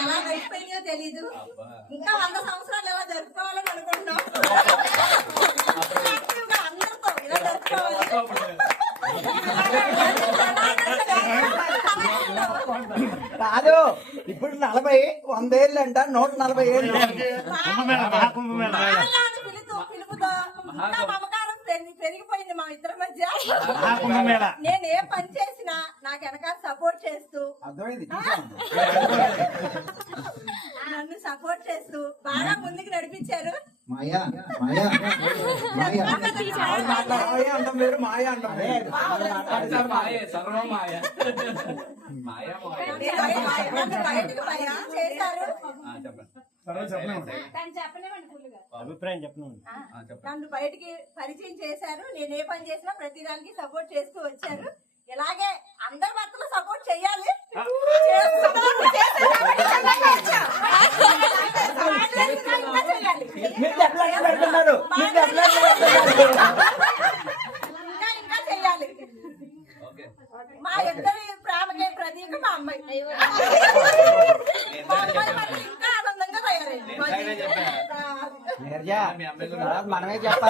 ఎలా గడిచిపోయినాయో తెలీదు. ఇంకా 100 సంవత్సరాలు ఎలా జరుపుకోవాలని అనుకుంటున్నాం. అందరితో ఇలా జరుపుకోవాలి. కాదు, ఇప్పుడు 40 100 ఏళ్ళు అంట, 140 ఏళ్ళు. పిలుపుతో ఇంకా మమకారం పెరిగిపోయింది మా ఇద్దరి మధ్య. నేను ఏ పని చేసినా నాకు వెనకాల సపోర్ట్ చేస్తూ, నన్ను సపోర్ట్ చేస్తూ బాగా ముందుకు నడిపించారు. మాయా మాయా మాయా అంటాం వేరు, మాయా అంటాం వేరు. నన్ను బయటకు చేశారు. అభిప్రాయం చెప్పండి. నన్ను బయటికి పరిచయం చేశారు. నేను ఏ పని చేసినా ప్రతిదానికి సపోర్ట్ చేస్తూ వచ్చారు. ఇలాగే అందరి భర్తలు సపోర్ట్ చెయ్యాలి. ఇంకా చెయ్యాలి. మా ఇద్దరి ప్రేమకే ప్రతీక మా అమ్మాయి. ఇంకా ఆనందంగా తయారైంది. మనమే చెప్పాలి.